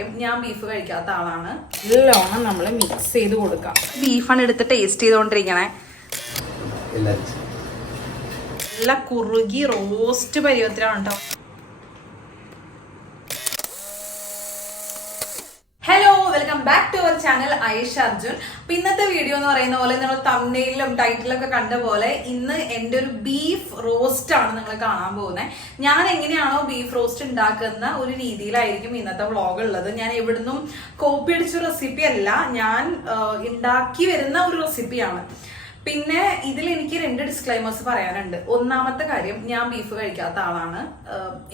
കാര്യം ഞാൻ ബീഫ് കഴിക്കാത്ത ആളാണ്. നല്ലോണം നമ്മൾ മിക്സ് ചെയ്ത് കൊടുക്കാം. ബീഫാണ് എടുത്ത് ടേസ്റ്റ് ചെയ്തുകൊണ്ടിരിക്കണേ. നല്ല കുറുകി റോസ്റ്റ് പരുവത്തിലാണ് കേട്ടോ. Hello, welcome back to our channel Ayisha Arjun. അപ്പൊ ഇന്നത്തെ വീഡിയോ എന്ന് പറയുന്ന പോലെ നിങ്ങൾ തംബ്നെയിലും ടൈറ്റിലൊക്കെ കണ്ട പോലെ ഇന്ന് എൻ്റെ ഒരു ബീഫ് റോസ്റ്റ് ആണ് നിങ്ങൾ കാണാൻ പോകുന്നത്. ഞാൻ എങ്ങനെയാണോ ബീഫ് റോസ്റ്റ് ഉണ്ടാക്കുന്ന ഒരു രീതിയിലായിരിക്കും ഇന്നത്തെ വ്ളോഗ് ഉള്ളത്. ഞാൻ എവിടുന്നും കോപ്പി അടിച്ച റെസിപ്പി അല്ല, ഞാൻ ഉണ്ടാക്കി വരുന്ന ഒരു റെസിപ്പിയാണ്. പിന്നെ ഇതിൽ എനിക്ക് 2 ഡിസ്ക്ലൈമേഴ്സ് പറയാനുണ്ട്. ഒന്നാമത്തെ കാര്യം, ഞാൻ ബീഫ് കഴിക്കാത്ത ആളാണ്.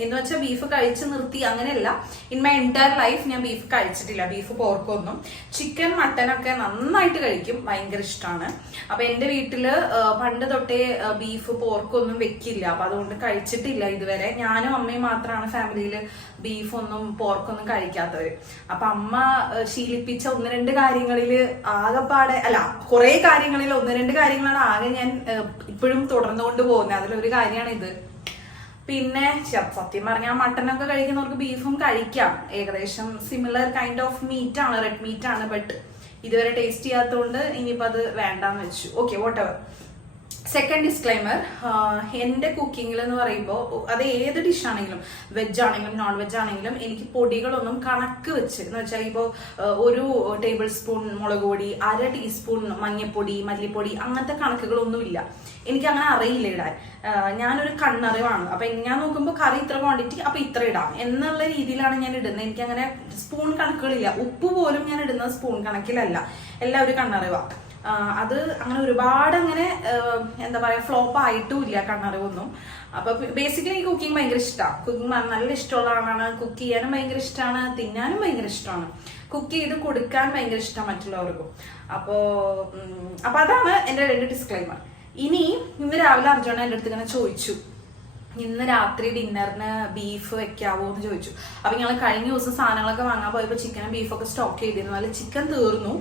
എന്ന് വെച്ചാൽ ബീഫ് കഴിച്ച് നിർത്തി അങ്ങനെയല്ല, ഇൻ മൈ എൻറ്റയർ ലൈഫ് ഞാൻ ബീഫ് കഴിച്ചിട്ടില്ല. ബീഫ് പോർക്കൊന്നും. ചിക്കൻ മട്ടനൊക്കെ നന്നായിട്ട് കഴിക്കും, ഭയങ്കര ഇഷ്ടമാണ്. അപ്പൊ എൻ്റെ വീട്ടില് പണ്ട് തൊട്ടേ ബീഫ് പോർക്കൊന്നും വെക്കില്ല. അപ്പൊ അതുകൊണ്ട് കഴിച്ചിട്ടില്ല ഇതുവരെ. ഞാനും അമ്മയും മാത്രമാണ് ഫാമിലിയിൽ ബീഫൊന്നും പോർക്കൊന്നും കഴിക്കാത്തവര്. അപ്പൊ അമ്മ ശീലിപ്പിച്ച 1-2 കാര്യങ്ങളിൽ ആകെപ്പാടെ അല്ല, കുറെ കാര്യങ്ങളിൽ 1-2 കാര്യങ്ങളാണ് ആകെ ഞാൻ ഇപ്പോഴും തുടർന്നുകൊണ്ട് പോകുന്നത്. അതിലൊരു കാര്യമാണ് ഇത്. പിന്നെ സത്യം പറഞ്ഞാൽ മട്ടനൊക്കെ കഴിക്കുന്നവർക്ക് ബീഫും കഴിക്കാം. ഏകദേശം സിമിലർ കൈൻഡ് ഓഫ് മീറ്റ് ആണ്, റെഡ് മീറ്റ് ആണ്. ബട്ട് ഇതുവരെ ടേസ്റ്റ് ചെയ്യാത്തതുകൊണ്ട് ഇനിയിപ്പോൾ അത് വേണ്ടാന്ന് വെച്ചു. Okay, what ever. Second disclaimer, എൻ്റെ കുക്കിങ്ങിൽ എന്ന് പറയുമ്പോൾ അത് ഏത് ഡിഷാണെങ്കിലും, വെജ് ആണെങ്കിലും നോൺ വെജ് ആണെങ്കിലും, എനിക്ക് പൊടികളൊന്നും കണക്ക് വെച്ച് എന്ന് വെച്ചാൽ ഇപ്പോൾ 1 ടേബിൾ സ്പൂൺ മുളക് പൊടി, 1/2 ടീസ്പൂൺ മഞ്ഞൾപ്പൊടി, മല്ലിപ്പൊടി, അങ്ങനത്തെ കണക്കുകളൊന്നുമില്ല. എനിക്ക് അങ്ങനെ അറിയില്ല ഇടാൻ. ഞാനൊരു കണ്ണറിവാണ്. അപ്പൊ ഞാൻ നോക്കുമ്പോൾ കറി ഇത്ര ക്വാണ്ടിറ്റി, അപ്പൊ ഇത്ര ഇടാം എന്നുള്ള രീതിയിലാണ് ഞാൻ ഇടുന്നത്. എനിക്ക് അങ്ങനെ സ്പൂൺ കണക്കുകളില്ല. ഉപ്പ് പോലും ഞാൻ ഇടുന്നത് സ്പൂൺ കണക്കിലല്ല, എല്ലാം ഒരു കണ്ണറിവാണ്. അത് അങ്ങനെ ഒരുപാട് അങ്ങനെ എന്താ പറയാ ഫ്ലോപ്പ് ആയിട്ടും ഇല്ല കണ്ണറിവൊന്നും. അപ്പൊ ബേസിക്കലി എനിക്ക് കുക്കിംഗ് ഭയങ്കര ഇഷ്ടമാണ്. കുക്കിംഗ് നല്ല ഇഷ്ടമുള്ള ആളാണ്. കുക്ക് ചെയ്യാനും ഭയങ്കര ഇഷ്ടമാണ്, തിന്നാനും ഭയങ്കര ഇഷ്ടമാണ്, കുക്ക് ചെയ്ത് കൊടുക്കാൻ ഭയങ്കര ഇഷ്ടമാണ് മറ്റുള്ളവർക്കും. അപ്പൊ അതാണ് എൻ്റെ 2 ഡിസ്ക്ലൈമർ. ഇനി ഇന്ന് രാവിലെ അർജുന എൻ്റെ അടുത്ത് ഇങ്ങനെ ചോദിച്ചു, ഇന്ന് രാത്രി ഡിന്നറിന് ബീഫ് വെക്കാവോ എന്ന് ചോദിച്ചു. അപ്പൊ ഞങ്ങൾ കഴിഞ്ഞ ദിവസം സാധനങ്ങളൊക്കെ വാങ്ങാൻ പോയപ്പോൾ ചിക്കനും ബീഫൊക്കെ സ്റ്റോക്ക് ചെയ്തിരുന്നു. അതിൽ ചിക്കൻ തീർന്നു.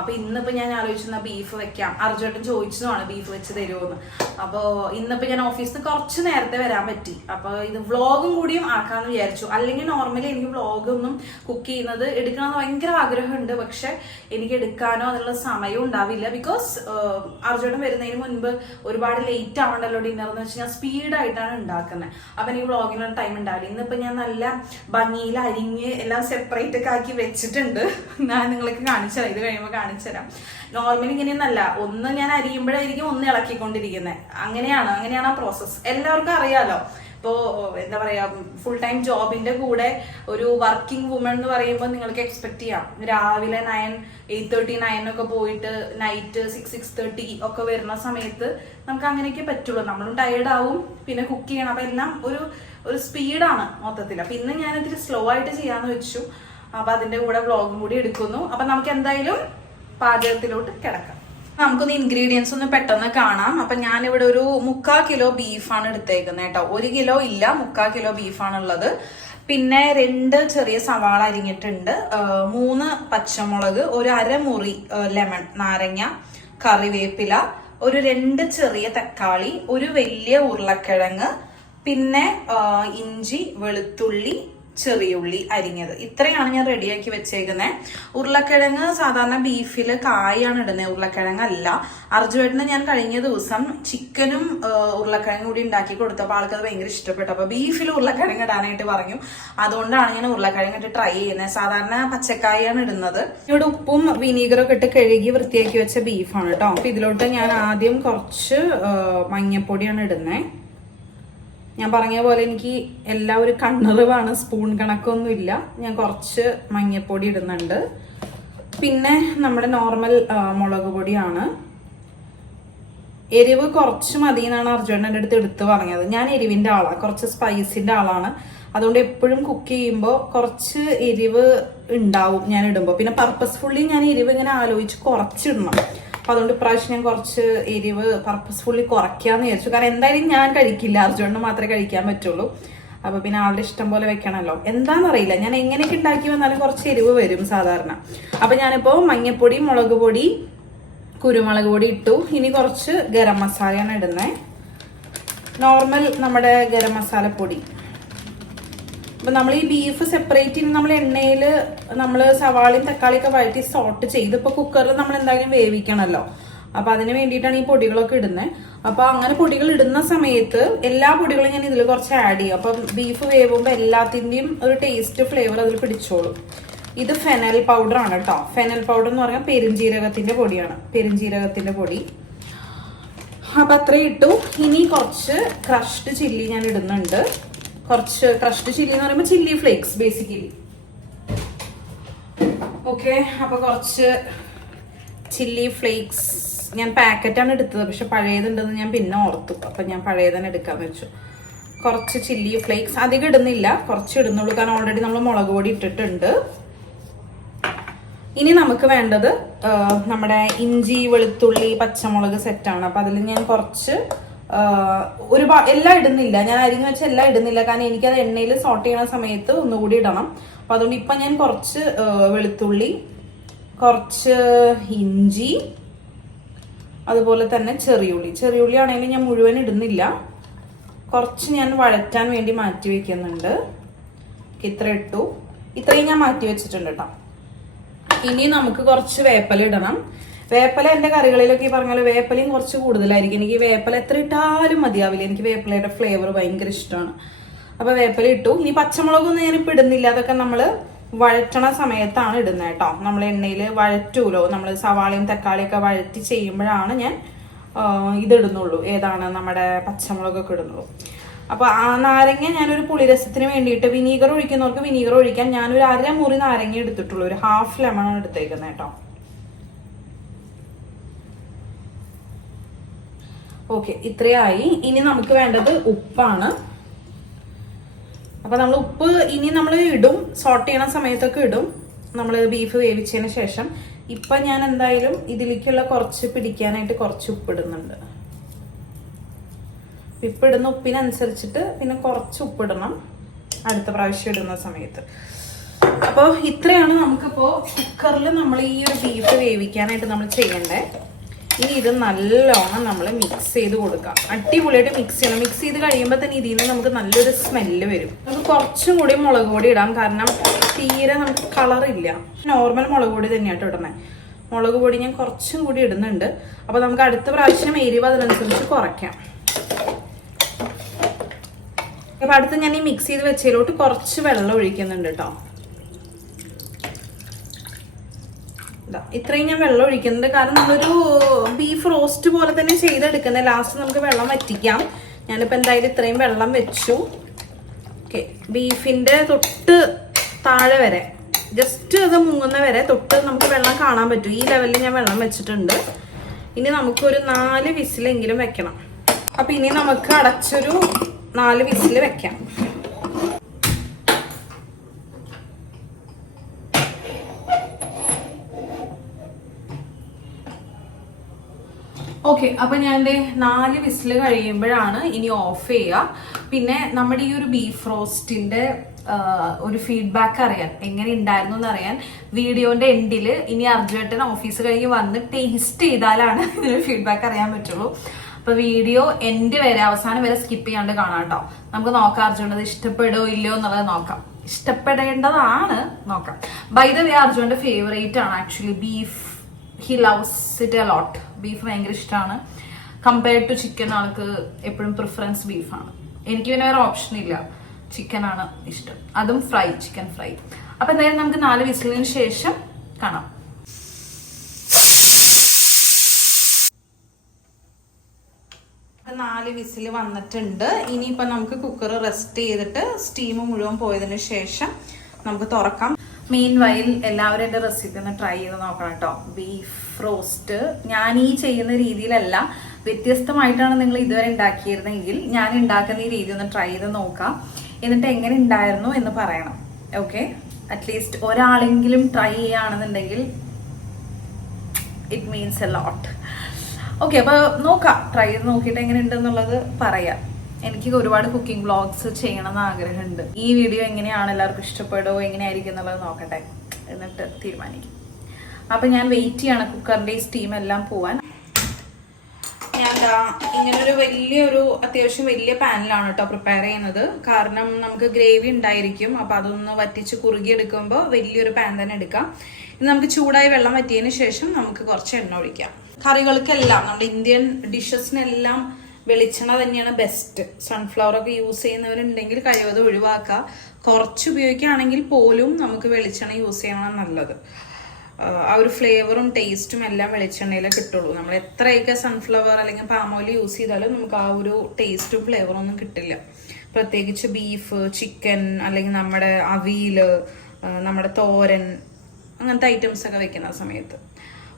അപ്പൊ ഇന്നിപ്പോ ഞാൻ ആലോചിച്ചെന്നാ ബീഫ് വെക്കാം. അർജുനൻ ചോദിച്ചതാണ് ബീഫ് വെച്ച് തരുമോ എന്ന്. അപ്പോൾ ഇന്നിപ്പോ ഞാൻ ഓഫീസിൽ നിന്ന് കുറച്ച് നേരത്തെ വരാൻ പറ്റി. അപ്പൊ ഇത് വ്ളോഗും കൂടിയും ആക്കാന്ന് വിചാരിച്ചു. അല്ലെങ്കിൽ നോർമലി എനിക്ക് വ്ളോഗൊന്നും കുക്ക് ചെയ്യുന്നത് എടുക്കണമെന്ന് ഭയങ്കര ആഗ്രഹമുണ്ട്. പക്ഷെ എനിക്ക് എടുക്കാനോ അതിനുള്ള സമയം ഉണ്ടാവില്ല. ബിക്കോസ് അർജുനൻ വരുന്നതിന് മുൻപ് ഒരുപാട് ലേറ്റ് ആവണ്ടല്ലോ ഡിന്നർ എന്ന് വെച്ച് ഞാൻ സ്പീഡായിട്ടാണ് ഉണ്ടാക്കുന്നത്. അപ്പൊ എനിക്ക് വ്ളോഗിനുള്ള ടൈം ഉണ്ടാവില്ല. ഇന്നിപ്പോ ഞാൻ നല്ല ഭംഗിയിൽ അരിഞ്ഞ് എല്ലാം സെപ്പറേറ്റ് ഒക്കെ ആക്കി വെച്ചിട്ടുണ്ട്. ഞാൻ നിങ്ങൾക്ക് കാണിച്ചുതരാം, ഇത് കഴിയുമ്പോൾ കാണിച്ചുതരാം. നോർമലി ഇങ്ങനെയൊന്നല്ല, ഒന്ന് ഞാൻ അരിയുമ്പോഴായിരിക്കും ഒന്ന് ഇളക്കിക്കൊണ്ടിരിക്കുന്നത്. അങ്ങനെയാണ് ആ പ്രോസസ്സ്. എല്ലാവർക്കും അറിയാലോ. ഇപ്പോൾ എന്താ പറയാ, ഫുൾ ടൈം ജോബിന്റെ കൂടെ ഒരു വർക്കിംഗ് വുമൺ എന്ന് പറയുമ്പോൾ നിങ്ങൾക്ക് എക്സ്പെക്ട് ചെയ്യാം രാവിലെ 8:30, 9 ഒക്കെ പോയിട്ട് നൈറ്റ് 6:30 ഒക്കെ വരുന്ന സമയത്ത് നമുക്ക് അങ്ങനെയൊക്കെ പറ്റുള്ളൂ. നമ്മളും ടയേർഡ് ആവും, പിന്നെ കുക്ക് ചെയ്യണം. അപ്പൊ എല്ലാം ഒരു സ്പീഡാണ് മൊത്തത്തിൽ. അപ്പൊ ഇന്ന് ഞാൻ ഇത്തിരി സ്ലോ ആയിട്ട് ചെയ്യാന്ന് വെച്ചു. അപ്പൊ അതിന്റെ കൂടെ വ്ളോഗും കൂടി എടുക്കുന്നു. അപ്പൊ നമുക്ക് എന്തായാലും പാചകത്തിലോട്ട് കിടക്കാം. നമുക്കൊന്ന് ഇൻഗ്രീഡിയൻസ് ഒന്ന് പെട്ടെന്ന് കാണാം. അപ്പൊ ഞാനിവിടെ ഒരു 3/4 കിലോ ബീഫാണ് എടുത്തേക്കുന്നത് കേട്ടോ. 1 കിലോ ഇല്ല, 3/4 കിലോ ബീഫാണുള്ളത്. പിന്നെ 2 ചെറിയ സവാള അരിഞ്ഞിട്ടുണ്ട്, 3 പച്ചമുളക്, ഒരു 1/2 മുറി ലെമൺ നാരങ്ങ, കറിവേപ്പില, ഒരു 2 ചെറിയ തക്കാളി, ഒരു വലിയ ഉരുളക്കിഴങ്ങ്, പിന്നെ ഇഞ്ചി, വെളുത്തുള്ളി, ചെറിയുള്ളി അരിഞ്ഞത്. ഇത്രയാണ് ഞാൻ റെഡിയാക്കി വെച്ചേക്കുന്നത്. ഉരുളക്കിഴങ്ങ് സാധാരണ ബീഫിൽ കായാണ് ഇടുന്നത്, ഉരുളക്കിഴങ്ങ് അല്ല. അർജുവേട്ടന് ഞാൻ കഴിഞ്ഞ ദിവസം ചിക്കനും ഉരുളക്കിഴങ്ങ് കൂടി ഉണ്ടാക്കി കൊടുത്തപ്പോൾ ആൾക്കത് ഭയങ്കര ഇഷ്ടപ്പെട്ടു. അപ്പൊ ബീഫിൽ ഉരുളക്കിഴങ്ങ് ഇടാനായിട്ട് പറഞ്ഞു. അതുകൊണ്ടാണ് ഞാൻ ഉരുളക്കിഴങ്ങ് ഇട്ട് ട്രൈ ചെയ്യുന്നത്. സാധാരണ പച്ചക്കായാണ് ഇടുന്നത്. ഇവിടെ ഉപ്പും വിനീഗറൊക്കെ ഇട്ട് കഴുകി വൃത്തിയാക്കി വെച്ച ബീഫാണ് കേട്ടോ. അപ്പൊ ഇതിലോട്ട് ഞാൻ ആദ്യം കുറച്ച് മഞ്ഞപ്പൊടിയാണ് ഇടുന്നത്. ഞാൻ പറഞ്ഞ പോലെ എനിക്ക് എല്ലാം ഒരു കണ്ണറിവാണ്, സ്പൂൺ കണക്കൊന്നുമില്ല. ഞാൻ കുറച്ച് മഞ്ഞൾപ്പൊടി ഇടുന്നുണ്ട്. പിന്നെ നമ്മുടെ നോർമൽ മുളക് പൊടിയാണ്. എരിവ് കുറച്ച് മതി എന്നാണ് അർജുനൻ എൻ്റെ അടുത്ത് എടുത്ത് പറഞ്ഞത്. ഞാൻ എരിവിൻ്റെ ആളാണ്, കുറച്ച് സ്പൈസിൻ്റെ ആളാണ്. അതുകൊണ്ട് എപ്പോഴും കുക്ക് ചെയ്യുമ്പോൾ കുറച്ച് എരിവ് ഉണ്ടാവും ഞാൻ ഇടുമ്പോൾ. പിന്നെ പർപ്പസ്ഫുള്ളി ഞാൻ എരിവ് ഇങ്ങനെ ആലോചിച്ച് കുറച്ചിടണം. അപ്പൊ അതുകൊണ്ട് ഇപ്രാവശ്യം ഞാൻ കുറച്ച് എരിവ് പർപ്പസ്ഫുള്ളി കുറയ്ക്കാന്ന് വിചാരിച്ചു. കാരണം എന്തായാലും ഞാൻ കഴിക്കില്ല, അർജുനന് മാത്രമേ കഴിക്കാൻ പറ്റുള്ളൂ. അപ്പൊ പിന്നെ ആളുടെ ഇഷ്ടം പോലെ വെക്കണമല്ലോ. എന്താണെന്നറിയില്ല, ഞാൻ എങ്ങനെയൊക്കെ ഉണ്ടാക്കി വന്നാലും കുറച്ച് എരിവ് വരും സാധാരണ. അപ്പൊ ഞാനിപ്പോ മഞ്ഞപ്പൊടി, മുളക് പൊടി, കുരുമുളക് പൊടി ഇട്ടു. ഇനി കുറച്ച് ഗരം മസാലയാണ് ഇടുന്നത്. നോർമൽ നമ്മുടെ ഗരം മസാല പൊടി അപ്പം നമ്മൾ ഈ ബീഫ് സെപ്പറേറ്റ് ചെയ്ത് നമ്മൾ എണ്ണയിൽ നമ്മൾ സവാളയും തക്കാളിയൊക്കെ വഴറ്റി സോട്ട് ചെയ്ത് ഇപ്പോൾ കുക്കറിൽ നമ്മൾ എന്തായാലും വേവിക്കണമല്ലോ. അപ്പം അതിന് വേണ്ടിയിട്ടാണ് ഈ പൊടികളൊക്കെ ഇടുന്നത്. അപ്പോൾ അങ്ങനെ പൊടികൾ ഇടുന്ന സമയത്ത് എല്ലാ പൊടികളും ഞാൻ ഇതിൽ കുറച്ച് ആഡ് ചെയ്യും. അപ്പം ബീഫ് വേവുമ്പോൾ എല്ലാത്തിൻ്റെയും ഒരു ടേസ്റ്റ് ഫ്ലേവർ അതിൽ പിടിച്ചോളും. ഇത് ഫെനൽ പൗഡറാണ് കേട്ടോ. ഫെനൽ പൗഡർ എന്ന് പറഞ്ഞാൽ പെരുംജീരകത്തിൻ്റെ പൊടിയാണ്, പെരുംജീരകത്തിൻ്റെ പൊടി. അപ്പം അത്രയും ഇട്ടു. ഇനി കുറച്ച് ക്രഷ്ഡ് ചില്ലി ഞാൻ ഇടുന്നുണ്ട്. കുറച്ച് ക്രഷ്ഡ് ചില്ലി എന്ന് പറയുമ്പോൾ ചില്ലി ഫ്ലേക്സ് ബേസിക്കലി. ഓക്കെ, അപ്പോൾ കുറച്ച് ചില്ലി ഫ്ലേക്സ് ഞാൻ പാക്കറ്റാണ് എടുത്തത്, പക്ഷെ പഴയതുണ്ടെന്ന് ഞാൻ പിന്നെ ഓർത്തു. അപ്പം ഞാൻ പഴയതന്നെ എടുക്കാമെന്ന് വെച്ചു. കുറച്ച് ചില്ലി ഫ്ലേക്സ്, അധികം ഇടുന്നില്ല, കുറച്ച് ഇടുന്നുള്ളൂ, കാരണം ഓൾറെഡി നമ്മൾ മുളക് പൊടി ഇട്ടിട്ടുണ്ട്. ഇനി നമുക്ക് വേണ്ടത് നമ്മുടെ ഇഞ്ചി വെളുത്തുള്ളി പച്ചമുളക് സെറ്റാണ്. അപ്പം അതിൽ ഞാൻ കുറച്ച് എല്ലാം ഇടുന്നില്ല, ഞാൻ അരിഞ്ഞു വെച്ച എല്ലാം ഇടുന്നില്ല, കാരണം എനിക്കത് എണ്ണയിൽ സോട്ട് ചെയ്യണ സമയത്ത് ഒന്നുകൂടി ഇടണം. അപ്പം അതുകൊണ്ട് ഇപ്പം ഞാൻ കുറച്ച് വെളുത്തുള്ളി, കുറച്ച് ഇഞ്ചി, അതുപോലെ തന്നെ ചെറിയുള്ളി ആണെങ്കിൽ ഞാൻ മുഴുവൻ ഇടുന്നില്ല, കുറച്ച് ഞാൻ വഴറ്റാൻ വേണ്ടി മാറ്റി വെക്കുന്നുണ്ട്. ഇത്ര ഇട്ടു, ഇത്രയും ഞാൻ മാറ്റി വെച്ചിട്ടുണ്ട് കേട്ടോ. ഇനി നമുക്ക് കുറച്ച് വേപ്പല ഇടണം. വേപ്പല എൻ്റെ കറികളിലൊക്കെ ഈ പറഞ്ഞാൽ വേപ്പലയും കുറച്ച് കൂടുതലായിരിക്കും. എനിക്ക് വേപ്പല എത്ര ഇട്ടാലും മതിയാവില്ല, എനിക്ക് വേപ്പലയുടെ ഫ്ലേവർ ഭയങ്കര ഇഷ്ടമാണ്. അപ്പോൾ വേപ്പല ഇട്ടു. ഇനി പച്ചമുളകൊന്നും ഞാനിപ്പോൾ ഇടുന്നില്ല, അതൊക്കെ നമ്മൾ വഴറ്റണ സമയത്താണ് ഇടുന്നത് കേട്ടോ. നമ്മൾ എണ്ണയിൽ വഴറ്റൂലോ, നമ്മൾ സവാളയും തക്കാളിയൊക്കെ വഴറ്റി ചെയ്യുമ്പോഴാണ് ഞാൻ ഇതിടുന്നുള്ളൂ, ഏതാണ് നമ്മുടെ പച്ചമുളകൊക്കെ ഇടുന്നുള്ളൂ. അപ്പോൾ ആ നാരങ്ങ ഞാനൊരു പുളിരസത്തിന് വേണ്ടിയിട്ട് വിനീഗർ ഒഴിക്കുന്നവർക്ക് വിനീഗർ ഒഴിക്കാൻ ഞാനൊരു 1/2 മുറി നാരങ്ങ എടുത്തിട്ടുള്ളൂ, ഒരു ഹാഫ് ലെമണാണ് എടുത്തേക്കുന്നത് കേട്ടോ. ഓക്കെ, ഇത്രയായി. ഇനി നമുക്ക് വേണ്ടത് ഉപ്പാണ്. അപ്പൊ നമ്മൾ ഉപ്പ് ഇനി നമ്മൾ ഇടും, സോട്ട് ചെയ്യണ സമയത്തൊക്കെ ഇടും, നമ്മൾ ബീഫ് വേവിച്ചതിന് ശേഷം. ഇപ്പൊ ഞാൻ എന്തായാലും ഇതിലേക്കുള്ള കുറച്ച് പിടിക്കാനായിട്ട് കുറച്ച് ഉപ്പിടുന്നുണ്ട്. ഇപ്പിടുന്ന ഉപ്പിനനുസരിച്ചിട്ട് പിന്നെ കുറച്ച് ഉപ്പിടണം അടുത്ത പ്രാവശ്യം ഇടുന്ന സമയത്ത്. അപ്പോൾ ഇത്രയാണ് നമുക്കിപ്പോൾ കുക്കറിൽ നമ്മൾ ഈ ഒരു ബീഫ് വേവിക്കാനായിട്ട് നമ്മൾ ചെയ്യണ്ടേ. ഇനി ഇത് നല്ലോണം നമ്മൾ മിക്സ് ചെയ്ത് കൊടുക്കാം, അടിപൊളിയായിട്ട് മിക്സ് ചെയ്യണം. മിക്സ് ചെയ്ത് കഴിയുമ്പോൾ തന്നെ ഇതിൽ നിന്ന് നമുക്ക് നല്ലൊരു സ്മെല്ല് വരും. നമുക്ക് കുറച്ചും കൂടി മുളക് പൊടി ഇടാം, കാരണം തീരെ നമുക്ക് കളറില്ല. നോർമൽ മുളക് പൊടി തന്നെയായിട്ട് ഇടണേ. മുളക് പൊടി ഞാൻ കുറച്ചും കൂടി ഇടുന്നുണ്ട്. അപ്പോൾ നമുക്ക് അടുത്ത പ്രാവശ്യം എരിവ് അതിനനുസരിച്ച് കുറയ്ക്കാം. അപ്പോൾ അടുത്ത് ഞാൻ ഈ മിക്സ് ചെയ്ത് വെച്ചതിലോട്ട് കുറച്ച് വെള്ളം ഒഴിക്കുന്നുണ്ട് കേട്ടോ. ഇത്രയും ഞാൻ വെള്ളം ഒഴിക്കുന്നുണ്ട്, കാരണം നമ്മളൊരു ബീഫ് റോസ്റ്റ് പോലെ തന്നെ ചെയ്തെടുക്കുന്നത്. ലാസ്റ്റ് നമുക്ക് വെള്ളം വറ്റിക്കാം. ഞാനിപ്പോൾ എന്തായാലും ഇത്രയും വെള്ളം വെച്ചു. ഓക്കെ, ബീഫിൻ്റെ തൊട്ട് താഴെ വരെ, ജസ്റ്റ് അത് മുങ്ങുന്ന വരെ തൊട്ട് നമുക്ക് വെള്ളം കാണാൻ പറ്റും. ഈ ലെവലിൽ ഞാൻ വെള്ളം വെച്ചിട്ടുണ്ട്. ഇനി നമുക്കൊരു 4 വിസിലെങ്കിലും വെക്കണം. അപ്പം ഇനി നമുക്ക് അടച്ചൊരു 4 വിസിൽ വെക്കാം. ഓക്കെ, അപ്പൊ ഞാൻ 4 വിസിൽ കഴിയുമ്പോഴാണ് ഇനി ഓഫ് ചെയ്യുക. പിന്നെ നമ്മുടെ ഈ ഒരു ബീഫ് റോസ്റ്റിന്റെ ഒരു ഫീഡ്ബാക്ക് അറിയാൻ, എങ്ങനെ ഉണ്ടായിരുന്നു എന്ന് അറിയാൻ വീഡിയോന്റെ എൻഡിൽ ഇനി അർജുവേട്ടൻ ഓഫീസ് കഴിഞ്ഞ് വന്ന് ടേസ്റ്റ് ചെയ്താലാണ് ഇതിന്റെ ഫീഡ്ബാക്ക് അറിയാൻ പറ്റുള്ളൂ. അപ്പൊ വീഡിയോ എൻഡ് വരെ, അവസാനം വരെ സ്കിപ്പ് ചെയ്യാണ്ട് കാണാം കേട്ടോ. നമുക്ക് നോക്കാം അർജുനത് ഇഷ്ടപ്പെടോ ഇല്ലയോ എന്നുള്ളത് നോക്കാം. ഇഷ്ടപ്പെടേണ്ടതാണ്, നോക്കാം. ബൈ ദ വേ, അർജുന്റെ ഫേവറേറ്റ് ആണ് actually beef. He loves it a lot. Beef ഭയങ്കര ഇഷ്ടമാണ്. കമ്പയർഡ് ടു ചിക്കൻ ആൾക്ക് എപ്പോഴും പ്രിഫറൻസ് ബീഫാണ്. എനിക്ക് പിന്നെ വേറെ ഓപ്ഷൻ ഇല്ല, ചിക്കനാണ് ഇഷ്ടം, അതും ഫ്രൈ, ചിക്കൻ ഫ്രൈ. അപ്പൊ എന്തായാലും നമുക്ക് 4 വിസിലിന് ശേഷം കാണാം. നാല് വിസിൽ വന്നിട്ടുണ്ട്. ഇനിയിപ്പോൾ നമുക്ക് കുക്കർ റെസ്റ്റ് ചെയ്തിട്ട് സ്റ്റീം മുഴുവൻ പോയതിനു ശേഷം നമുക്ക് തുറക്കാം. മീൻ വൈൽ എല്ലാവരും എൻ്റെ റെസിപ്പി ഒന്ന് ട്രൈ ചെയ്ത് നോക്കണം കേട്ടോ. ബീഫ് റോസ്റ്റ് ഞാൻ ഈ ചെയ്യുന്ന രീതിയിലല്ല, വ്യത്യസ്തമായിട്ടാണ് നിങ്ങൾ ഇതുവരെ ഉണ്ടാക്കിയിരുന്നെങ്കിൽ ഞാൻ ഉണ്ടാക്കുന്ന ഈ രീതി ഒന്ന് ട്രൈ ചെയ്ത് നോക്കാം. എന്നിട്ട് എങ്ങനെ ഉണ്ടായിരുന്നു എന്ന് പറയണം. ഓക്കെ, അറ്റ്ലീസ്റ്റ് ഒരാളെങ്കിലും ട്രൈ ചെയ്യുകയാണെന്നുണ്ടെങ്കിൽ it means a lot. Okay, അപ്പോൾ നോക്കാം, ട്രൈ ചെയ്ത് നോക്കിയിട്ട് എങ്ങനെ ഉണ്ടെന്നുള്ളത് പറയാം. എനിക്ക് ഒരുപാട് കുക്കിംഗ് വ്ളോഗ്സ് ചെയ്യണമെന്ന് ആഗ്രഹമുണ്ട്. ഈ വീഡിയോ എങ്ങനെയാണ്, എല്ലാവർക്കും ഇഷ്ടപ്പെടുമോ, എങ്ങനെയായിരിക്കും എന്നുള്ളത് നോക്കട്ടെ, എന്നിട്ട് തീരുമാനിക്കും. അപ്പം ഞാൻ വെയിറ്റ് ചെയ്യണം കുക്കറിൻ്റെ സ്റ്റീം എല്ലാം പോവാൻ. ഞാൻ എന്താ ഇങ്ങനൊരു അത്യാവശ്യം വലിയ പാനിലാണ് കേട്ടോ പ്രിപ്പയർ ചെയ്യുന്നത്. കാരണം നമുക്ക് ഗ്രേവി ഉണ്ടായിരിക്കും. അപ്പൊ അതൊന്ന് വറ്റിച്ച് കുറുകിയെടുക്കുമ്പോൾ വലിയൊരു പാൻ തന്നെ എടുക്കാം. ഇനി നമുക്ക് ചൂടായ വെള്ളം വറ്റിയതിന് ശേഷം നമുക്ക് കുറച്ച് എണ്ണ ഒഴിക്കാം. കറികൾക്കെല്ലാം നമ്മുടെ ഇന്ത്യൻ ഡിഷസിനെല്ലാം വെളിച്ചെണ്ണ തന്നെയാണ് ബെസ്റ്റ്. സൺഫ്ലവർ ഒക്കെ യൂസ് ചെയ്യുന്നവരുണ്ടെങ്കിൽ കഴിവതും ഒഴിവാക്കുക. കുറച്ച് ഉപയോഗിക്കുകയാണെങ്കിൽ പോലും നമുക്ക് വെളിച്ചെണ്ണ യൂസ് ചെയ്യണം നല്ലത്. ആ ഒരു ഫ്ലേവറും ടേസ്റ്റും എല്ലാം വെളിച്ചെണ്ണയിൽ കിട്ടുള്ളൂ. നമ്മൾ എത്രയൊക്കെ സൺഫ്ലവർ അല്ലെങ്കിൽ പാം ഓയിൽ യൂസ് ചെയ്താലും നമുക്ക് ആ ഒരു ടേസ്റ്റും ഫ്ലേവറും ഒന്നും കിട്ടില്ല. പ്രത്യേകിച്ച് ബീഫ്, ചിക്കൻ, അല്ലെങ്കിൽ നമ്മുടെ അവിയല്, നമ്മുടെ തോരൻ, അങ്ങനത്തെ ഐറ്റംസ് ഒക്കെ വെക്കുന്ന സമയത്ത്.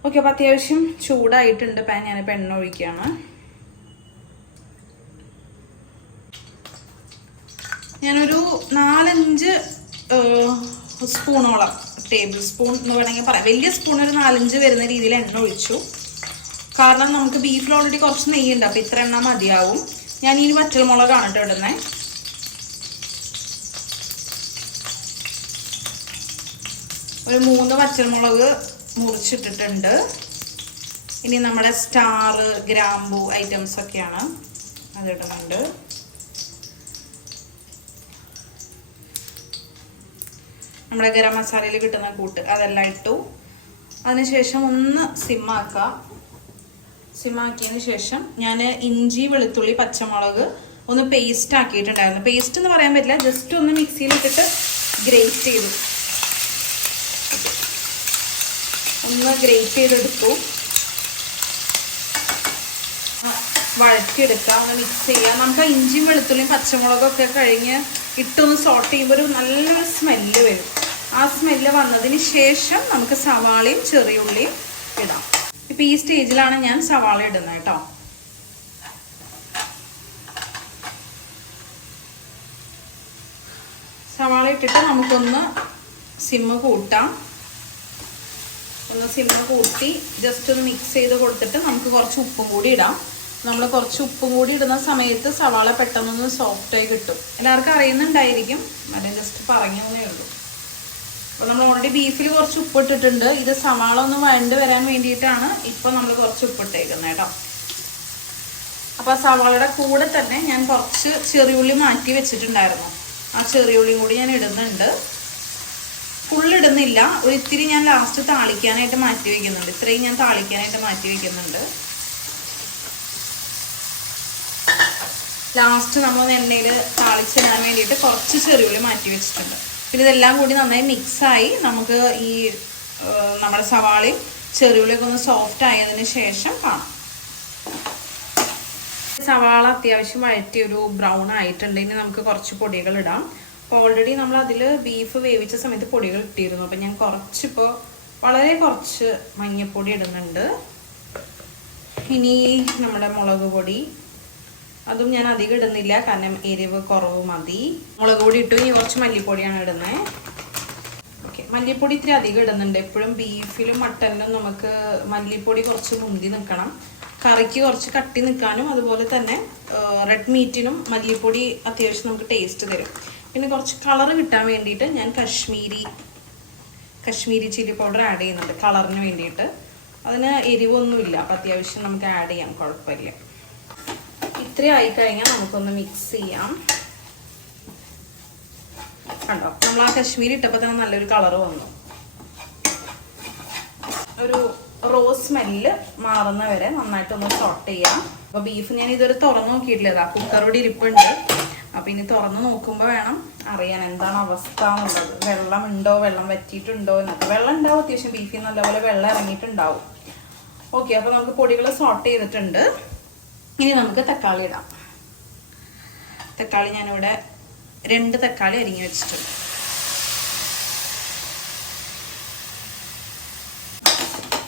ഓക്കെ, അപ്പൊ അത്യാവശ്യം ചൂടായിട്ടുണ്ട് പാൻ. ഞാനിപ്പോൾ എണ്ണ ഒഴിക്കുകയാണ്. ഞാനൊരു 4-5 സ്പൂണോളം, ടേബിൾ സ്പൂൺ എന്ന് വേണമെങ്കിൽ പറയാം, വലിയ സ്പൂൺ ഒരു 4-5 വരുന്ന രീതിയിൽ എണ്ണ ഒഴിച്ചു. കാരണം നമുക്ക് ബീഫിൽ ഓൾറെഡി കുറച്ച് നെയ്യുണ്ട്. അപ്പം ഇത്ര എണ്ണ മതിയാവും. ഞാൻ ഈ വറ്റൽമുളകാണ് കേട്ടോ ഇടുന്നത്. ഒരു 3 വറ്റൽമുളക് മുറിച്ചിട്ടിട്ടുണ്ട്. ഇനി നമ്മുടെ സ്റ്റാർ, ഗ്രാമ്പൂ ഐറ്റംസ് ഒക്കെയാണ്, അതിടുന്നുണ്ട്. നമ്മുടെ ഗരം മസാലയിൽ കിട്ടുന്ന കൂട്ട് അതെല്ലാം ഇട്ടു. അതിനുശേഷം ഒന്ന് സിമ്മാക്കിയതിന് ശേഷം ഞാൻ ഇഞ്ചി, വെളുത്തുള്ളി, പച്ചമുളക് ഒന്ന് പേസ്റ്റ് ആക്കിയിട്ടുണ്ടായിരുന്നു. പേസ്റ്റ് എന്ന് പറയാൻ പറ്റില്ല, ജസ്റ്റ് ഒന്ന് മിക്സിയിലിട്ടിട്ട് ഗ്രേറ്റ് ചെയ്തെടുത്തു. വഴറ്റിയെടുക്കുക, ഒന്ന് മിക്സ് ചെയ്യുക. നമുക്ക് ഇഞ്ചിയും വെളുത്തുള്ളിയും പച്ചമുളകൊക്കെ കഴിഞ്ഞ് ഇട്ടൊന്ന് സോട്ട് ചെയ്യുമ്പോൾ ഒരു നല്ലൊരു സ്മെല്ല് വരും. ആ സ്മെല്ല് വന്നതിന് ശേഷം നമുക്ക് സവാളയും ചെറിയുള്ളിയും ഇടാം. ഇപ്പം ഈ സ്റ്റേജിലാണ് ഞാൻ സവാള ഇടുന്നത് കേട്ടോ. സവാള ഇട്ടിട്ട് നമുക്കൊന്ന് സിമ്മ് കൂട്ടാം. ഒന്ന് സിമ്മ് കൂട്ടി ജസ്റ്റ് ഒന്ന് മിക്സ് ചെയ്ത് കൊടുത്തിട്ട് നമുക്ക് കുറച്ച് ഉപ്പും കൂടി ഇടാം. നമ്മൾ കുറച്ച് ഉപ്പും കൂടി ഇടുന്ന സമയത്ത് സവാള പെട്ടെന്നൊന്ന് സോഫ്റ്റായി കിട്ടും. എല്ലാവർക്കും അറിയുന്നുണ്ടായിരിക്കും, അല്ലെങ്കിൽ ജസ്റ്റ് പറഞ്ഞേ ഉള്ളൂ. അപ്പോൾ നമ്മൾ ഓൾറെഡി ബീഫിൽ കുറച്ച് ഉപ്പ് ഇട്ടിട്ടുണ്ട്. ഇത് സവാള ഒന്ന് വഴണ്ട് വരാൻ വേണ്ടിയിട്ടാണ് ഇപ്പോൾ നമ്മൾ കുറച്ച് ഉപ്പ് ഇട്ടേക്കുന്നത് കേട്ടോ. അപ്പോൾ സവാളയുടെ കൂടെ തന്നെ ഞാൻ കുറച്ച് ചെറിയുള്ളി മാറ്റി വെച്ചിട്ടുണ്ടായിരുന്നു. ആ ചെറിയുള്ളിയും കൂടി ഞാൻ ഇടുന്നുണ്ട്. ഫുള്ളിടുന്നില്ല, ഒരു ഇത്തിരി ഞാൻ ലാസ്റ്റ് താളിക്കാനായിട്ട് മാറ്റി വയ്ക്കുന്നുണ്ട്. ഇത്രയും ഞാൻ താളിക്കാനായിട്ട് മാറ്റി വയ്ക്കുന്നുണ്ട്. ലാസ്റ്റ് നമ്മൾ എണ്ണയിൽ താളിച്ചിടാൻ വേണ്ടിയിട്ട് കുറച്ച് ചെറിയുള്ളി മാറ്റി വെച്ചിട്ടുണ്ട്. പിന്നെ ഇതെല്ലാം കൂടി നന്നായി മിക്സായി നമുക്ക് ഈ നമ്മുടെ സവാളയും ചെറിയുള്ളിയൊക്കെ ഒന്ന് സോഫ്റ്റ് ആയതിന് ശേഷം കാണാം. സവാള അത്യാവശ്യം വഴറ്റി ഒരു ബ്രൗൺ ആയിട്ടുണ്ട്. ഇനി നമുക്ക് കുറച്ച് പൊടികൾ ഇടാം. അപ്പോൾ ഓൾറെഡി നമ്മൾ അതിൽ ബീഫ് വേവിച്ച സമയത്ത് പൊടികൾ ഇട്ടിരുന്നു. അപ്പം ഞാൻ വളരെ കുറച്ച് മഞ്ഞൾപ്പൊടി ഇടുന്നുണ്ട്. ഇനി നമ്മുടെ മുളക് പൊടി, അതും ഞാൻ അധികം ഇടുന്നില്ല, കാരണം എരിവ് കുറവ് മതി. മുളക് പൊടി ഇട്ടു. ഇനി കുറച്ച് മല്ലിപ്പൊടിയാണ് ഇടുന്നത്. ഓക്കെ, മല്ലിപ്പൊടി ഇത്തിരി അധികം ഇടുന്നുണ്ട്. എപ്പോഴും ബീഫിലും മട്ടനിലും നമുക്ക് മല്ലിപ്പൊടി കുറച്ച് മുന്തി നിൽക്കണം. കറിക്ക് കുറച്ച് കട്ടി നിൽക്കാനും അതുപോലെ തന്നെ റെഡ് മീറ്റിനും മല്ലിപ്പൊടി അത്യാവശ്യം നമുക്ക് ടേസ്റ്റ് തരും. പിന്നെ കുറച്ച് കളർ കിട്ടാൻ വേണ്ടിയിട്ട് ഞാൻ കശ്മീരി ചില്ലി പൗഡർ ആഡ് ചെയ്യുന്നുണ്ട്, കളറിന് വേണ്ടിയിട്ട്. അതിന് എരിവൊന്നുമില്ല, അപ്പം അത്യാവശ്യം നമുക്ക് ആഡ് ചെയ്യാം, കുഴപ്പമില്ല. ഇത്രയും ആയിക്കഴിഞ്ഞാൽ നമുക്കൊന്ന് മിക്സ് ചെയ്യാം. കണ്ടോ, നമ്മൾ ആ കശ്മീരി ഇട്ടപ്പോൾ തന്നെ നല്ലൊരു കളർ വന്നു. ഒരു റോസ് സ്മെല്ല് മാറുന്ന വരെ നന്നായിട്ടൊന്ന് സോട്ട് ചെയ്യാം. അപ്പോൾ ബീഫ് ഞാൻ ഇതുവരെ തുറന്നു നോക്കിയിട്ടില്ല, കുക്കറോട് ഇരിപ്പുണ്ട്. അപ്പം ഇനി തുറന്ന് നോക്കുമ്പോൾ വേണം അറിയാൻ എന്താണ് അവസ്ഥ എന്നുള്ളത്. വെള്ളമുണ്ടോ, വെള്ളം വറ്റിയിട്ടുണ്ടോ എന്നൊക്കെ. വെള്ളം ഉണ്ടാവും അത്യാവശ്യം, ബീഫിൽ നല്ലപോലെ വെള്ളം ഇറങ്ങിയിട്ടുണ്ടാവും. ഓക്കെ, അപ്പോൾ നമുക്ക് പൊടികൾ സോട്ട് ചെയ്തിട്ടുണ്ട്. ഇനി നമുക്ക് തക്കാളി ഇടാം. തക്കാളി ഞാനിവിടെ 2 തക്കാളി അരിഞ്ഞ് വെച്ചിട്ടുണ്ട്.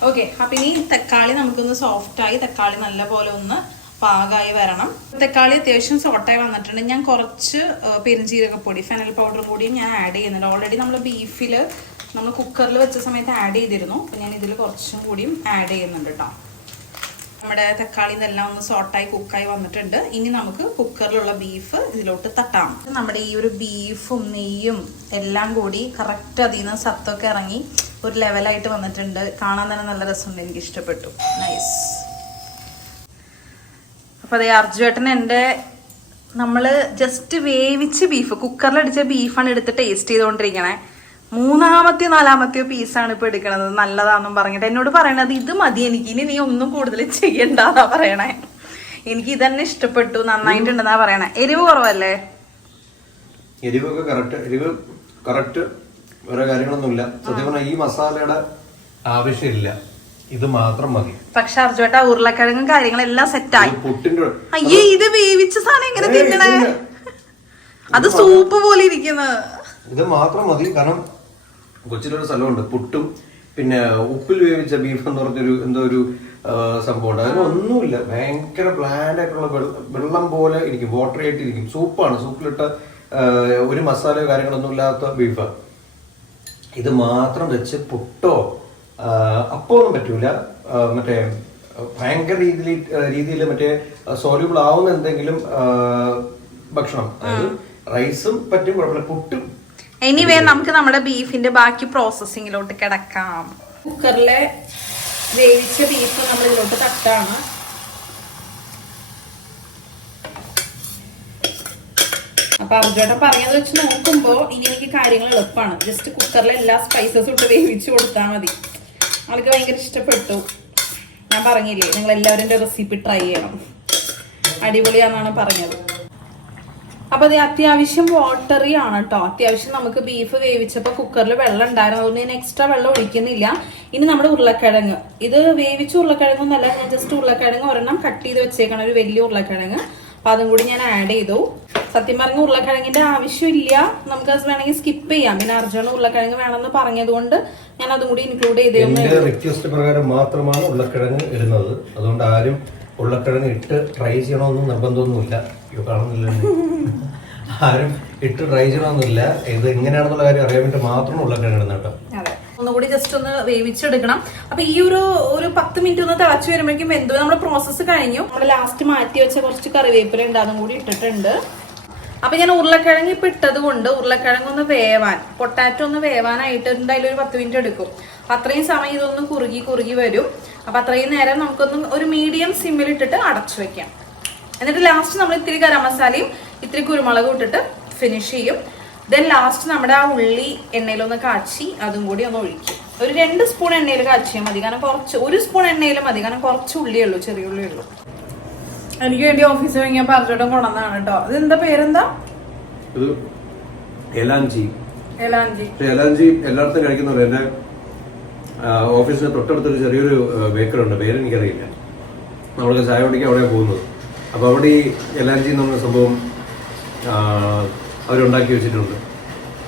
ഓക്കെ, അപ്പം ഇനി തക്കാളി നമുക്കൊന്ന് സോഫ്റ്റായി, തക്കാളി നല്ലപോലെ ഒന്ന് പാകമായി വരണം. തക്കാളി അത്യാവശ്യം സോട്ടായി വന്നിട്ടുണ്ട്. ഞാൻ കുറച്ച് പെരുംജീരകപ്പൊടി, ഫെനൽ പൗഡറും കൂടിയും ഞാൻ ആഡ് ചെയ്യുന്നുണ്ട്. ഓൾറെഡി നമ്മൾ ബീഫിൽ നമ്മൾ കുക്കറിൽ വെച്ച സമയത്ത് ആഡ് ചെയ്തിരുന്നു. അപ്പം ഞാൻ ഇതിൽ കുറച്ചും കൂടിയും ആഡ് ചെയ്യുന്നുണ്ട് കേട്ടോ. നമ്മുടെ തക്കാളി ഇതെല്ലാം ഒന്ന് സോട്ടായി കുക്കായി വന്നിട്ടുണ്ട്. ഇനി നമുക്ക് കുക്കറിലുള്ള ബീഫ് ഇതിലോട്ട് തട്ടാം. നമ്മുടെ ഈ ഒരു ബീഫും നെയ്യും എല്ലാം കൂടി കറക്റ്റ് അതിൽ നിന്ന് സത്തൊക്കെ ഇറങ്ങി ഒരു ലെവലായിട്ട് വന്നിട്ടുണ്ട്. കാണാൻ തന്നെ നല്ല രസമുണ്ട്, എനിക്ക് ഇഷ്ടപ്പെട്ടു. നൈസ്. അപ്പോൾ അതേ അർജുവേട്ടൻ എൻ്റെ നമ്മൾ ജസ്റ്റ് വേവിച്ച് ബീഫ് കുക്കറിലടിച്ച ബീഫാണ് എടുത്ത് ടേസ്റ്റ് ചെയ്തുകൊണ്ടിരിക്കണേ. 3-ാമത്തെയോ 4-ാമത്തെയോ പീസാണ് ഇപ്പോൾ എടുക്കണത്. നല്ലതാണെന്നും പറഞ്ഞിട്ട് എന്നോട് പറയണത് ഇത് മതി എനിക്ക്, ഇനി നീ ഒന്നും കൂടുതൽ ചെയ്യണ്ടെന്നാ പറയണേ. എനിക്ക് ഇതന്നെ ഇഷ്ടപ്പെട്ടു, നന്നായിട്ടുണ്ടെന്നാ പറയണേ. എരിവ് കുറവല്ലേ? എരിവൊക്കെ കറക്റ്റ് വേറെ കാര്യങ്ങളൊന്നുമില്ല. സത്യം പറഞ്ഞാൽ ഈ മസാലയുടെ ആവശ്യമില്ല, ഇത് മാത്രം മതി. പക്ഷെ അർജുവേട്ട ഉരുളക്കിഴങ്ങും കാര്യങ്ങളെല്ലാം സെറ്റായി. അയ്യേ ഇത് വേവിച്ച സാധനം എങ്ങനെ തിന്നണേ? അത് സൂപ്പ് പോലെ ഇരിക്കുന്നത്. ഇത് മാത്രം മതി. കാരണം കൊച്ചിലൊരു സ്ഥലമുണ്ട്, പുട്ടും പിന്നെ ഉപ്പിൽ വേവിച്ച ബീഫ് എന്ന് പറഞ്ഞൊരു എന്തോ ഒരു സംഭവമുണ്ട്. അതിനൊന്നുമില്ല, ഭയങ്കര ബ്ലാൻഡ് ആയിട്ടുള്ള വെള്ളം പോലെ ഇരിക്കും, വാട്ടർ ആയിട്ട് ഇരിക്കും. സൂപ്പാണ്, സൂപ്പിലിട്ട ഒരു മസാലയോ കാര്യങ്ങളൊന്നും ഇല്ലാത്ത ബീഫ്. ഇത് മാത്രം വെച്ച് പുട്ടോ അപ്പോ ഒന്നും പറ്റൂല. മറ്റേ ഭയങ്കര രീതിയിൽ മറ്റേ സോല്യൂബിൾ ആവുന്ന എന്തെങ്കിലും ഭക്ഷണം, അതായത് റൈസും പറ്റും, കുഴപ്പമില്ല, പുട്ടും. എനിവേ നമുക്ക് നമ്മുടെ ബീഫിന്റെ ബാക്കി പ്രോസസ്സിങ്ങിലോട്ട് കിടക്കാം. കുക്കറിലെ വേവിച്ച ബീഫ് നമ്മൾ ഇതിലോട്ട് തട്ടാണ്. അപ്പൊ അർജുവേട്ടൻ പറഞ്ഞത് വെച്ച് നോക്കുമ്പോ ഇനി എനിക്ക് കാര്യങ്ങൾ എളുപ്പമാണ്. ജസ്റ്റ് കുക്കറിലെ എല്ലാ സ്പൈസസും ഇട്ട് വേവിച്ചു കൊടുത്താൽ മതി. ആൾക്ക് ഭയങ്കര ഇഷ്ടപ്പെട്ടു. ഞാൻ പറഞ്ഞില്ലേ നിങ്ങൾ എല്ലാവരും എൻ്റെ റെസിപ്പി ട്രൈ ചെയ്യണം, അടിപൊളിയാണെന്നാണ് പറഞ്ഞത്. അപ്പൊ അത് അത്യാവശ്യം വാട്ടറി ആണ് കേട്ടോ. അത്യാവശ്യം നമുക്ക് ബീഫ് വേവിച്ചപ്പോൾ കുക്കറിൽ വെള്ളം ഉണ്ടായിരുന്നു, അതുകൊണ്ട് ഞാൻ എക്സ്ട്രാ വെള്ളം ഒഴിക്കുന്നില്ല. ഇനി നമ്മുടെ ഉരുളക്കിഴങ്ങ്, ഇത് വേവിച്ച ഉരുളക്കിഴങ്ങൊന്നല്ല, ഞാൻ ജസ്റ്റ് ഉരുളക്കിഴങ്ങ് ഒരെണ്ണം കട്ട് ചെയ്ത് വെച്ചേക്കണം, ഒരു വലിയ ഉരുളക്കിഴങ്ങ്. അപ്പൊ അതും കൂടി ഞാൻ ആഡ് ചെയ്തു. സത്യം പറഞ്ഞ ഉരുളക്കിഴങ്ങിന്റെ ആവശ്യമില്ല, നമുക്ക് അത് വേണമെങ്കിൽ സ്കിപ്പ് ചെയ്യാം. പിന്നെ അർജുന ഉരുളക്കിഴങ്ങ് വേണമെന്ന് പറഞ്ഞതുകൊണ്ട് ഞാൻ അതും കൂടി ഇൻക്ലൂഡ് ചെയ്തേ. റിക്വസ്റ്റ് പ്രകാരം മാത്രമാണ് ഉരുളക്കിഴങ്ങ് ഇടുന്നത്, അതുകൊണ്ട് ആരും ഉരുളക്കിഴങ്ങ് ഇട്ട് ട്രൈ ചെയ്യണമെന്ന് നിർബന്ധമൊന്നുമില്ല. കാണുന്നില്ല, ആരും ഇട്ട് ട്രൈ ചെയ്യണമെന്നില്ല. ഇത് എങ്ങനെയാണെന്നുള്ള കാര്യം അറിയാൻ വേണ്ടി മാത്രം ഉരുളക്കിഴങ്ങ് ഇടുന്നത് കേട്ടോ. ഒന്നുകൂടി ജസ്റ്റ് ഒന്ന് വേവിച്ചെടുക്കണം. അപ്പൊ ഈ ഒരു 10 മിനിറ്റ് ഒന്ന് തിളച്ചു വരുമ്പോഴേക്കും എന്തോ നമ്മുടെ പ്രോസസ്സ് കഴിഞ്ഞു. നമ്മൾ ലാസ്റ്റ് മാറ്റി വെച്ച കുറച്ച് കറിവേപ്പില ഉണ്ട്, അതും കൂടി ഇട്ടിട്ടുണ്ട്. അപ്പൊ ഞാൻ ഉരുളക്കിഴങ്ങ് ഇപ്പൊ ഇട്ടത് കൊണ്ട് ഉരുളക്കിഴങ്ങ് ഒന്ന് വേവാൻ, പൊട്ടാറ്റോ ഒന്ന് വേവാനായിട്ട് എന്തായാലും ഒരു 10 മിനിറ്റ് എടുക്കും. അത്രയും സമയം ഇതൊന്ന് കുറുകി വരും. അപ്പൊ അത്രയും നേരം നമുക്കൊന്ന് ഒരു മീഡിയം സിമ്മിൽ ഇട്ടിട്ട് അടച്ചു വെക്കാം. എന്നിട്ട് ലാസ്റ്റ് നമ്മൾ ഇത്തിരി ഗരം മസാലയും ഇത്തിരി കുരുമുളകും ഇട്ടിട്ട് ഫിനിഷ് ചെയ്യും. ദെൻ ലാസ്റ്റ് നമ്മുടെ ആ ഉള്ളി എണ്ണയിലൊന്ന് കാച്ചി അതും കൂടി ഒന്ന് ഒഴിക്കും. ഒരു 2 സ്പൂൺ എണ്ണയിൽ കാച്ചിയാൽ മതി, കാരണം ഒരു സ്പൂൺ എണ്ണയിൽ മതി, കാരണം കുറച്ച് ഉള്ളിയുള്ളൂ, ചെറിയ ഉള്ളിയുള്ളൂ. എനിക്ക് വേണ്ടി ഓഫീസിൽ വാങ്ങിയാൽ പറഞ്ഞിട്ടും കൊണ്ടുവന്നാണ് കേട്ടോ. ഇതെന്താ പേരെന്താ? എലാഞ്ചി. എല്ലായിടത്തും കഴിക്കുന്നവർ. എന്റെ ഓഫീസിന് തൊട്ടടുത്തൊരു ചെറിയൊരു ബേക്കറുണ്ട്, പേരെനിക്കറിയില്ല. നമ്മൾക്ക് ചായ കുടിക്കാൻ അവിടെ പോകുന്നത്. അപ്പൊ അവിടെ ഈ എലാഞ്ചി എന്നുള്ള സംഭവം അവരുണ്ടാക്കി വെച്ചിട്ടുണ്ട്.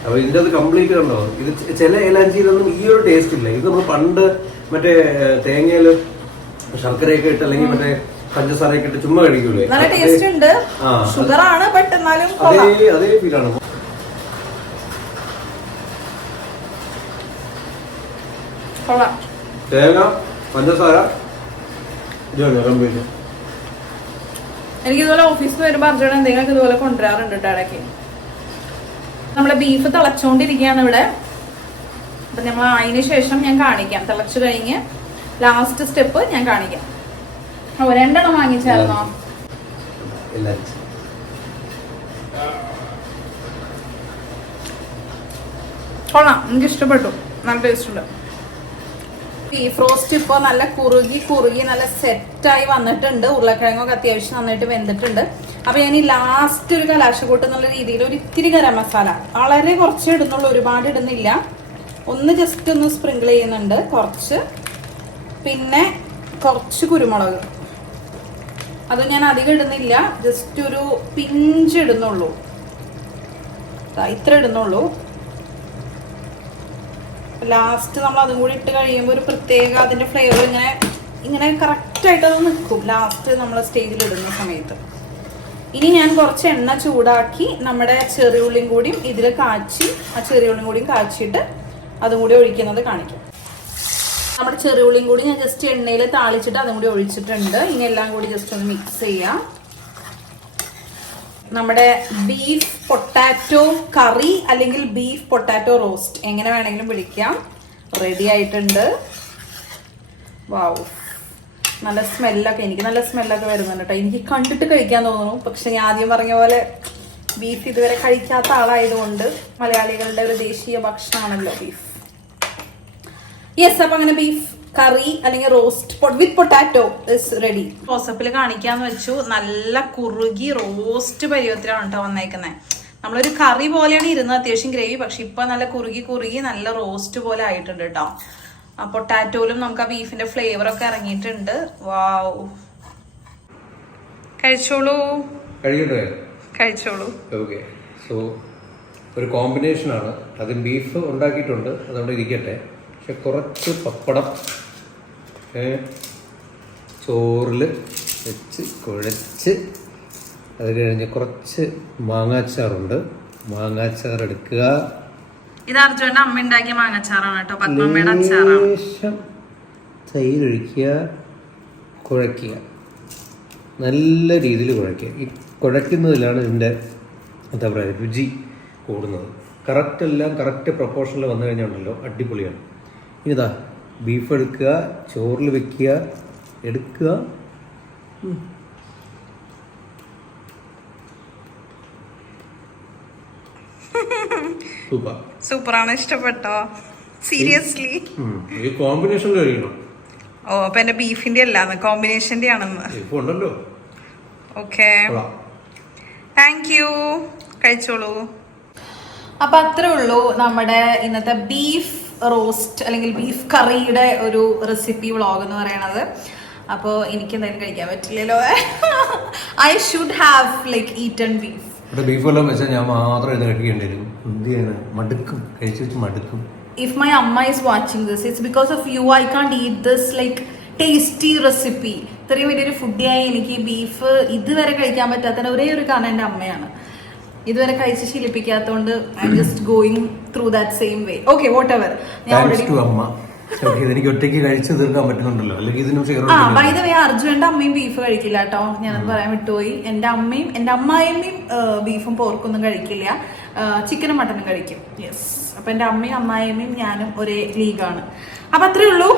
അപ്പൊ ഇതിൻ്റെ അത് കംപ്ലീറ്റ് കണ്ടോ, ഇത് ചില എലാഞ്ചിയിലൊന്നും ഈ ഒരു ടേസ്റ്റ് ഇല്ല. ഇത് നമ്മൾ പണ്ട് മറ്റേ തേങ്ങയില് ശർക്കരയൊക്കെ ഇട്ട് അല്ലെങ്കിൽ മറ്റേ പഞ്ചസാരയൊക്കെ ഇട്ട് ചുമ്മാ കഴിക്കൂലേ, അതേ ഫീലാണ്. തേങ്ങ, പഞ്ചസാര, എനിക്ക് ഇതുപോലെ ഓഫീസിൽ വരുമ്പോൾ അർജുന എന്തെങ്കിലും ഇതുപോലെ കൊണ്ടുവരാറുണ്ട് കേട്ടോ ഇടയ്ക്ക്. നമ്മളെ ബീഫ് തിളച്ചോണ്ടിരിക്കുകയാണ് ഇവിടെ. അപ്പൊ നമ്മൾ അതിന് ശേഷം ഞാൻ കാണിക്കാം, തിളച്ചു കഴിഞ്ഞ് ലാസ്റ്റ് സ്റ്റെപ്പ് ഞാൻ കാണിക്കാം. 2 എണ്ണം വാങ്ങിച്ചായിരുന്നോ? കൊള്ളാം, എനിക്ക് ഇഷ്ടപ്പെട്ടു, നല്ല ടേസ്റ്റ് ഉണ്ട്. ബീഫ് റോസ്റ്റ് ഇപ്പോൾ നല്ല കുറുകി നല്ല സെറ്റായി വന്നിട്ടുണ്ട്. ഉരുളക്കിഴങ്ങൊക്കെ അത്യാവശ്യം നന്നായിട്ട് വെന്തിട്ടുണ്ട്. അപ്പൊ ഞാൻ ഈ ലാസ്റ്റ് ഒരു കലാശക്കൂട്ട് എന്നുള്ള രീതിയിൽ ഒരു ഇത്തിരി ഗരം മസാല വളരെ കുറച്ചേ ഇടുന്നുള്ളൂ, ഒരുപാട് ഇടുന്നില്ല. ഒന്ന് ജസ്റ്റ് ഒന്ന് സ്പ്രിങ്കിൾ ചെയ്യുന്നുണ്ട് കുറച്ച്. പിന്നെ കുറച്ച് കുരുമുളക്, അത് ഞാൻ അധികം ഇടുന്നില്ല, ജസ്റ്റ് ഒരു പിഞ്ച് ഇടുന്നുള്ളൂ, ഇത്ര ഇടുന്നുള്ളൂ. ലാസ്റ്റ് നമ്മൾ അതും കൂടി ഇട്ട് കഴിയുമ്പോൾ ഒരു പ്രത്യേക അതിന്റെ ഫ്ലേവർ ഇങ്ങനെ കറക്റ്റായിട്ട് അത് നിൽക്കും ലാസ്റ്റ് നമ്മൾ സ്റ്റേജിൽ ഇടുന്ന സമയത്ത്. ഇനി ഞാൻ കുറച്ച് എണ്ണ ചൂടാക്കി നമ്മുടെ ചെറിയുള്ളിയും കൂടിയും ഇതിൽ കാച്ചി, ആ ചെറിയുള്ളിയും കൂടിയും കാച്ചിട്ട് അതും കൂടി ഒഴിക്കുന്നത് കാണിക്കും. നമ്മുടെ ചെറിയുള്ളിയും കൂടി ഞാൻ ജസ്റ്റ് എണ്ണയിൽ താളിച്ചിട്ട് അതും കൂടി ഒഴിച്ചിട്ടുണ്ട്. ഇനി എല്ലാം കൂടി ജസ്റ്റ് ഒന്ന് മിക്സ് ചെയ്യാം. നമ്മുടെ ബീഫ് പൊട്ടാറ്റോ കറി അല്ലെങ്കിൽ ബീഫ് പൊട്ടാറ്റോ റോസ്റ്റ് എങ്ങനെ വേണമെങ്കിലും വിളിക്കാം, റെഡി ആയിട്ടുണ്ട്. വാവ്, നല്ല സ്മെല്ലൊക്കെ, എനിക്ക് നല്ല സ്മെല്ലൊക്കെ വരുന്നുണ്ട് കേട്ടോ. എനിക്ക് കണ്ടിട്ട് കഴിക്കാൻ തോന്നുന്നു. പക്ഷെ ഞാൻ ആദ്യം പറഞ്ഞ പോലെ ബീഫ് ഇതുവരെ കഴിക്കാത്ത ആളായതുകൊണ്ട്, മലയാളികളുടെ ഒരു ദേശീയ ഭക്ഷണമാണല്ലോ ബീഫ്. യെസ്, അപ്പൊ അങ്ങനെ ബീഫ് കറി അല്ലെങ്കിൽ roast with potato is ready. ക്ലോസപ്പിൽ കാണിക്കാന്ന് വെച്ചു. നല്ല കുറുകി റോസ്റ്റ് പരുവത്തിലാണ് കേട്ടോ വന്നേക്കുന്നത്. നമ്മളൊരു കറി പോലെയാണ് ഇരുന്നത്, അത്യാവശ്യം ഗ്രേവി. പക്ഷെ ഇപ്പൊ നല്ല കുറുകി നല്ല റോസ്റ്റ് പോലെ ആയിട്ടുണ്ട് കേട്ടോ. പൊട്ടാറ്റോയിലും നമുക്ക് ആ ബീഫിന്റെ ഫ്ലേവർ ഒക്കെ ഇറങ്ങിയിട്ടുണ്ട്. വാവ്, കഴിച്ചോളൂ. കഴിച്ചോളൂ. ഓക്കെ, സോ ഒരു കോമ്പിനേഷനാണ്. അത് ബീഫ് ഉണ്ടാക്കിയിട്ടുണ്ട്, അതവിടെ ഇരിക്കട്ടെ. പക്ഷെ കുറച്ച് പപ്പടം ചോറിൽ വെച്ച് കുഴച്ച്, അത് കഴിഞ്ഞ് കുറച്ച് മാങ്ങാച്ചാറുണ്ട്. മാങ്ങാച്ചാർ എടുക്കുക. ഇത് അർജുന്റെ അമ്മ ഉണ്ടാക്കിയ മാങ്ങാച്ചാറാണ് കേട്ടോ, പത്മമ്മയുടെ അച്ചാറാണ്. ശേഷം തൈരൊഴിക്കുക, കുഴയ്ക്കുക, നല്ല രീതിയിൽ കുഴയ്ക്കുക. ഈ കുഴയ്ക്കുന്നതിലാണ് ഇതിൻ്റെ എന്താ പറയുക രുചി കൂടുന്നത്. കറക്റ്റ് എല്ലാം കറക്റ്റ് പ്രൊപ്പോർഷനിൽ വന്നു കഴിഞ്ഞാൽ അടിപൊളിയാണ്. ഇനിതാ ബീഫ് എടുക്കുക, ചോറിൽ വെക്കുക, എടുക്കുക. സൂപ്പറാണ്, ഇഷ്ടപ്പെട്ടോ? സീരിയസ്ലി ഈ കോമ്പിനേഷൻ കഴിയണം. ഓ, അപ്പൊ എന്റെ ബീഫിന്റെ അല്ലാന്ന് കോമ്പിനേഷന്റെ ആണെന്ന്. ഉണ്ടല്ലോ. Okay, thank you. കഴിച്ചോളൂ. അപ്പൊ അത്രേ ഉള്ളൂ നമ്മുടെ ഇന്നത്തെ ബീഫ് റോസ്റ്റ് അല്ലെങ്കിൽ ബീഫ് കറിയുടെ ഒരു റെസിപ്പി വ്ളോഗ് എന്ന് പറയണത്. അപ്പോൾ എനിക്ക് എന്തായാലും കഴിക്കാൻ പറ്റില്ലല്ലോ. I should have like eaten beef. Beef വല്ലതും വെച്ചാൽ ഞാൻ മാത്രം ഇത് കഴിക്കേണ്ടി വരും. എന്തിനാണ് മടുക്കും, കഴിച്ചു മടുക്കും. If my amma is watching this, it's because of you. I can't eat this like tasty recipe. ഇത്രയും വലിയൊരു ഫുഡിയായി എനിക്ക് ബീഫ് ഇതുവരെ കഴിക്കാൻ പറ്റാത്ത ഒരേ ഒരു കാരണം എൻ്റെ അമ്മയാണ്. ഇതുവരെ കഴിച്ച് ശീലിപ്പിക്കാത്തതുകൊണ്ട് I am just going through that same way. Okay, whatever. എനിക്ക് ഒറ്റയ്ക്ക് കഴിച്ചു തീർക്കാൻ പറ്റുന്നുണ്ടല്ലോ, അല്ലെങ്കിൽ ഇതിനും ബൈ ദ വേ അർജുന്റെ അമ്മയും ബീഫ് കഴിക്കില്ല കേട്ടോ, ഞാനത് പറയാൻ വിട്ടുപോയി. എൻ്റെ അമ്മയും എൻ്റെ അമ്മായിയമ്മയും ബീഫും പോർക്കൊന്നും കഴിക്കില്ല, ചിക്കനും മട്ടനും കഴിക്കും. യെസ്, അപ്പൊ എൻ്റെ അമ്മയും അമ്മായിയമ്മയും ഞാനും ഒരേ ലീഗാണ്. അപ്പൊ അത്രേ ഉള്ളൂ.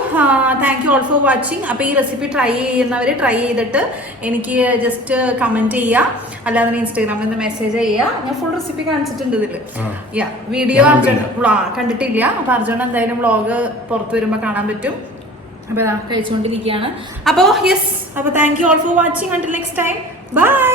Thank you all for watching. അപ്പൊ ഈ റെസിപ്പി ട്രൈ ചെയ്യുന്നവര് ട്രൈ ചെയ്തിട്ട് എനിക്ക് ജസ്റ്റ് കമന്റ് ചെയ്യുക, അല്ലാതെ ഇൻസ്റ്റാഗ്രാമിൽ നിന്ന് മെസ്സേജ് ചെയ്യുക. ഞാൻ ഫുൾ റെസിപ്പി കാണിച്ചിട്ടുണ്ട് ഇതില്. വീഡിയോ അർജുൻ കണ്ടിട്ടില്ല. അപ്പൊ അർജുൻ എന്തായാലും വ്ളോഗ് പുറത്തു വരുമ്പോ കാണാൻ പറ്റും. അപ്പൊ കഴിച്ചുകൊണ്ടിരിക്കുകയാണ്. അപ്പൊ യെസ്, അപ്പൊ thank you all for watching. Until next time, by.